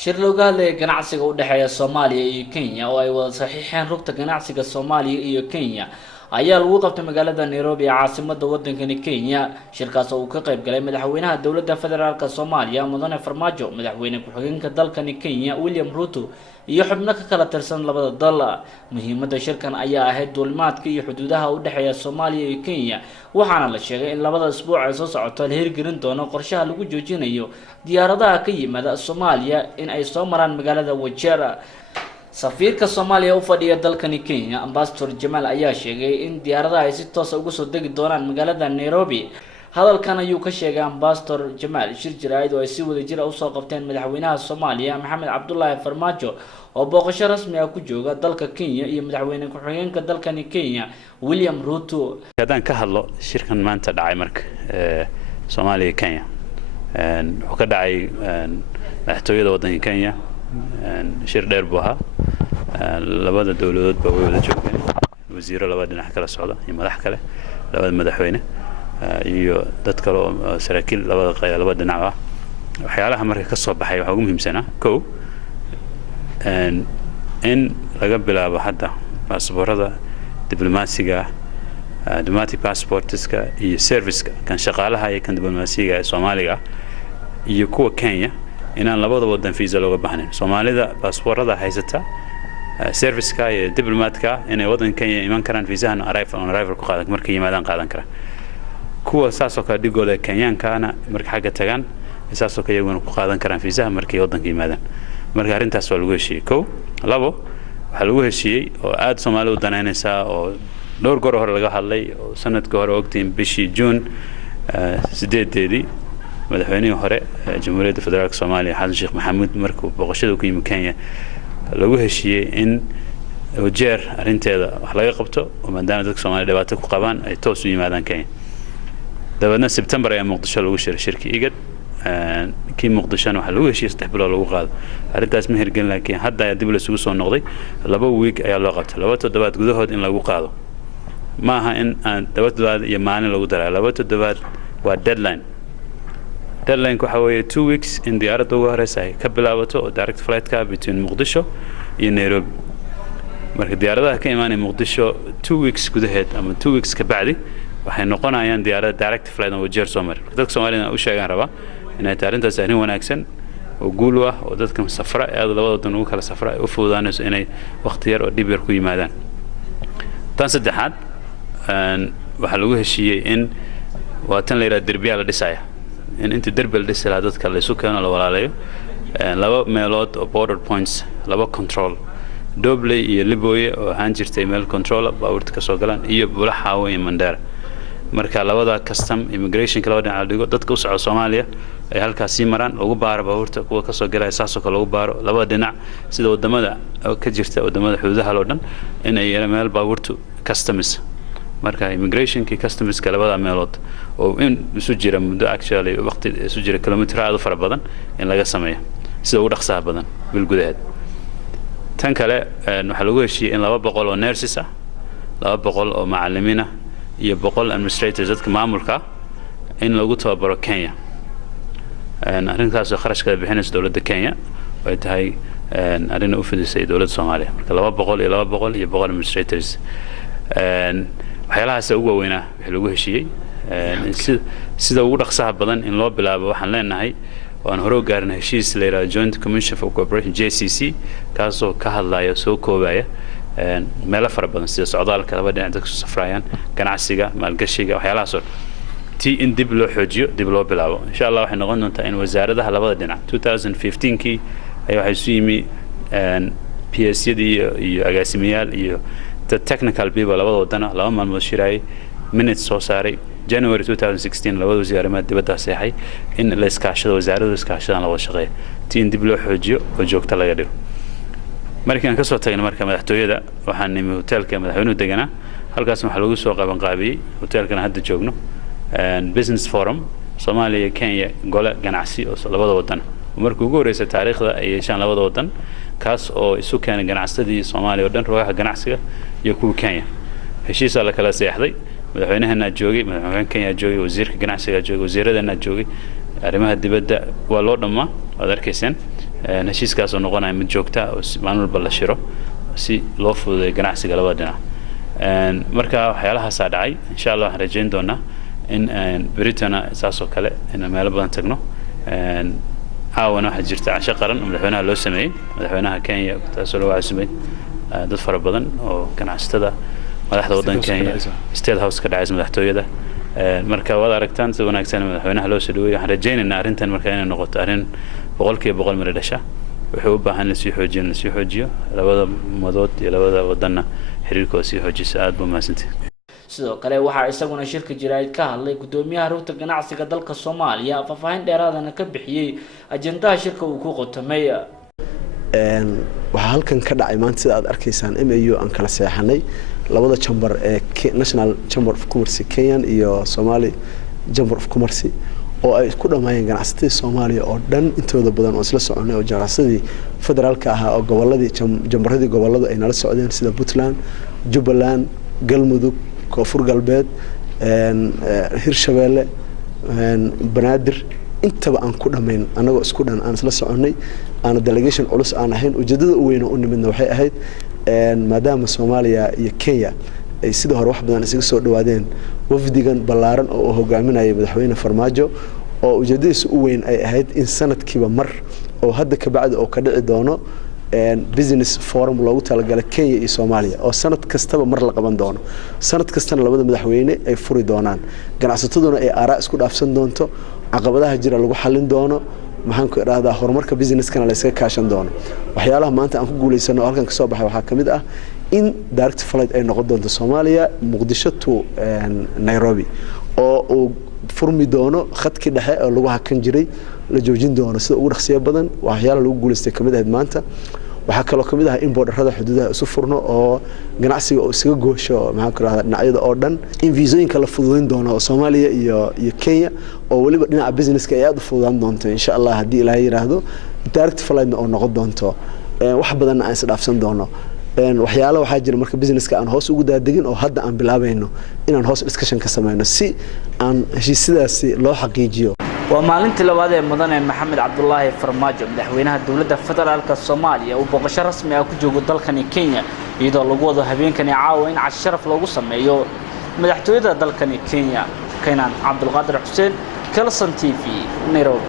shir looga hadlayay ganacsiga u dhexeeya Soomaaliya iyo Kenya oo ay wada saxiixeen rugta ganacsiga Soomaaliya iyo Kenya ayaa lagu qabtay magaalada Nairobi ee caasimadda waddankani Kenya. Shirkaas oo uu ka qayb galay madaxweynaha dowladda federaalka Soomaaliya Mudane Farmaajo, madaxweyne ku-xigeenka dalkani Kenya William Ruto iyo xubno ka kala tirsan labada dal. Muhiimadda shirkan ayaa ahayd duulimaadka iyo xuduudaha u dhexeeya Soomaaliya iyo Kenya, waxaana la sheegay in labada isbuuc ay soo socoto la hirgelin doono qorshaha lagu joojinayo diyaaradaha ka yimaada Soomaaliya in ay soo maraan magaalada Wajir. safiirka Soomaaliya u fadhiya dalkani Kenya Ambassador Jamal ayaa sheegay in diyaaradaha ay si toos ah uga soo degi doonaan magaalada Nairobi. hadalkan ayuu ka sheegay Ambassador Jamal shir jiraayad oo ay si wada jir ah u soo qabteen madaxweynaha Soomaaliya Maxamed Cabdullaahi Farmaajo oo booqasho rasmi ah ku jooga dalka Kenya iyo madaxweyne ku-xigeenka dalkani Kenya William Ruto. hadaan ka hadlo shirkan maanta dhacay marka Soomaaliya Kenya wuxuu ka dhacay madaxtooyada waddanka Kenya shir dheer buu ahaa labada dawladood baa way wada joogeen wasiiro laba dhinac kala socda iyo madax kale labada madaxweyne iyo dad kale oo saraakiil laba dhinac ah waxyaalaha marka ka soo baxay waxa ugu muhiimsanaa kow in laga bilaabo hadda baasaboorada diblomaasiga diplomatic passportska iyo serviceka kan shaqaalaha iyo kan diblomaasiga ee Soomaaliga iyo kuwa Kenya inaan labada wadan visa looga baahnayn. Soomaalida baasaboorada haysata serviceka iyo diplomatka inay wadan Kenya iman karaan visa on arrival ku qaadan markay yimaadaan qaadan karaan. kuwa saasoo kale dhigooda Kenyaankaana marka xagga tagaan saasoo kale iyaguna ku qaadan karaan visa markay wadanka yimaadaan. marka arrintaas waa lagu heshiiyay. kow labo waxa lagu heshiiyay oo aad Soomaalidu danaynaysa oo dhowr goor hore laga hadlay oo sanadkii hore ogtiin bishii June 8 madaxweynihii hore Jamhuuriyadda Federaalka Soomaaliya Xasan Sheekh Maxamuud markuu booqashada ku yimid Kenya lagu heshiiyay in Wajir arrinteeda wax laga qabto oo maadaama dadka Soomaaliya dhibaato ku qabaan ay toos u yimaadaan Kenya. dabadna September ayaa Muqdisho lagu shirkii IGAD kii Muqdishona waxa lagu heshiiyay 3 bilood lagu qaado. arrintaas ma hirgelin laakiin hadda ayaa dib la isugu soo noqday 2 week ayaa loo qabtay 2 toddobaad gudahood in lagu qaado. ma aha in 2 toddobaad iyo maalin lagu daray 2 toddobaad waa deadline waxa weeye 2 weeks in diyaaradda ugu horeysa ay ka bilaabato oo direct flight ka between Muqdisho iyo Nairobi. marka diyaaradaha ka imaanay Muqdisho 2 weeks gudaheed ama 2 weeks ka bacdi waxay noqonayaan diyaarad direct flight oo Wajir soo maray. dadka Soomaaliyeed u sheegan raba inay arrintaas arrin wanaagsan oo guul ah oo dadka safra ee labada wadan ugu kala safra ay u fududaanayso inay waqti yar oo dib yar ku yimaadaan. tan saddexaad waxa lagu heshiiyay in waatan la yiraahdo derbiya la dhisaya in inta derbi la dhisay dadka la isu keeno la walaalayo laba meelood oo border points laba control Doble iyo Liboye oo ahaan jirtay meel control baabuurta ka soo galaan iyo Bulaxaawo iyo Mandera. marka labada custom immigration kala wadaan dhigo dadka u socda Soomaaliya ay halkaas sii maraan ugu baaro baabuurta kuwa ka soo galay saasoo kale ugu baaro labada dhinac sida wadamada ka jirta wadamada xuduudaha loo dhan in ay yeelaan meel baabuurtu customs. marka immigration ki customs kala wada meelood oo in isu jira muddo actually waqti isu jira kilometer aad u fara badan in laga sameeyo sida ugu dhaqsaha badan bil gudaheed. tan kale waxa lagu heshiiyay in 200 oo nurses ah 200 oo macallimiin ah iyo 100 administrators dadka maamulka in lagu tababaro Kenya. arrintaas oo kharashka bixinaysa dawladda Kenya way tahay arrin u fidisay dawladda Soomaaliya. marka 200 iyo 100 administrators waxyaalahaas ugu weynaa wixii lagu heshiiyay sida ugu dhaqsaha badan in loo bilaabo. waxaan leenahay waan hore u gaarnay heshiis la yiraahdo Joint Commission for Cooperation JCC kaasoo ka hadlaya soo koobaya meelo fara badan sida socdaalka laba dhinac dadku safrayaan ganacsiga maalgashiga waxyaalahaas oo in dib loo xoojiyo dib loo bilaabo. insha Allah waxay noqon doontaa in wasaaradaha labada dhinac 2015kii ay waxay soo yimi PS-yadii iyo agaasimayaal iyo the technical people labada wadana laba maalmood shiraay minutes soo saaray January 2016 labada wasiirada dibadda saxay in la iskaashado wasaaradda iskaashadan la wada shaqeeyo in dib loo xoojiyo oo joogto laga dhigo. markaan ka soo tagnay marka madaxtooyada waxaan nimi hotelka madaxweynuhu deganaa halkaas waxa lagu soo qaban qaabiyay hotelkana hadda joogno business forum Soomaaliya Kenya gole ganacsi oo labada wadan markii ugu horeysay taariikhda ay yeeshaan labada wadan kaas oo isu keenay ganacsadii Soomaaliya oo dhan ruuxa ganacsiga iyo kuwa Kenya. heshiis la kala saxday madaxweynaha joogay madaxweynaha Kenya joogay wasiirka ganacsiga joogay wasiiradana joogay arrimaha dibadda waa loo dhamaa waad arkayseen heshiiskaas oo noqonaya mid joogta oo maalin walba la shiro si loo fududeeyo ganacsiga labada dhinac marka waxyaalahaas dhacay insha Allah waxaan rajayn doonaa in Britana saas oo kale in meelo badan tagno caawana waxaa jirta casho qaran madaxweynaha loo sameeyay madaxweynaha Kenya taasoo loo casuumay dad fara badan oo ganacsatada madaxda waddanka Kenya State House ka dhacay madaxtooyada marka wada aragtaan si wanaagsan madaxweynaha loo soo dhaweeyay waxaan rajaynaynaa arrintan marka inay noqoto arrin 100% miro dhasha wuxuu u baahan la sii xoojiyo labada madood iyo labada wadanna xiriirkooda sii xoojisa aad buu mahadsantahay sidoo kale waxa isaguna shirka jiraayid ka hadlay gudoomiyaha rugta ganacsiga dalka Soomaaliya faahfaahin dheeraadana ka bixiyay ajendaha shirka uu ku qotomay waxa halkan ka dhacay maanta sida aad arkaysaan MAU aan kala seexanay labada chamber ee National Chamber of Commerce Kenya iyo Somali Chamber of Commerce oo ay ku dhameeyeen ganacsatada Soomaaliya oo dhan intooda badan oo isla soconay oo ganacsadii federaalka ahaa oo goboladii jambaradii gobolada ay nala socdeen sida Puntland, Jubbaland, Galmudug, Koonfur Galbeed, Hirshabeelle, Banaadir intaba aan ku dhameyn anagoo isku dhan aan isla soconay aan delegation culus aan ahayn ujeedada u weyn oo nimidna waxay ahayd maadaama Soomaaliya iyo Kenya ay sidoo hore wax badan isaga soo dhawaadeen wafdigan ballaaran oo hogaaminaya madaxweyne Farmaajo oo ujeedadiisu u weyn ay ahayd in sanadkiiba mar oo hadda ka bacdi oo ka dhici doono business forum loogu talagalay Kenya iyo Soomaaliya oo sanad kastaba mar la qaban doono sanad kastana labada madaxweyne ay furi doonaan ganacsataduna ay aaraa isku dhaafsan doonto caqabadaha jira lagu xalin doono maxaan ku iraahdaa horumarka businesskana la iska kaashan doono waxyaalaha maanta aan ku guuleysano halkan ka soo baxay waxa kamid ah in direct flight ay noqon doonto Soomaaliya Muqdisho to Nairobi oo uu furmi doono khadkii dhexe oo lagu hakan jiray la joojin doono sida ugu dhaqsiyo badan waxyaalaha lagu guuleystay kamid ah maanta waxa kale oo kamid ah in borderada xuduudaha isu furno oo ganacsiga oo isaga goosho maxaan ku iraahdaa dhinacyada oo dhan in viisooyinka la fududeyn doono Soomaaliya iyo Kenya oo waliba dhinaca businesska ay aad u fududaan doonto insha Allah hadii Ilaahay yiraahdo direct flight oo noqon doonto wax badan aan isdhaafsan doono waxyaalaha waxa jira marka businesska aan hoos ugu daadegin oo hadda aan bilaabayno inaan hoos discussion ka sameeyno si aan heshiisyadaasi loo xaqiijiyo waa maalintii labaad ee mudane Maxamed Cabdullaahi Farmaajo madaxweynaha dawladda federaalka Soomaaliya oo booqasho rasmi ah ku joogo dalkani Kenya iyadoo lagu wado habeenkani caawa in cash sharaf loogu sameeyo madaxtooyada dalkani Kenya Keenan Cabdulqaadir Xuseen Kalson TV Nairobi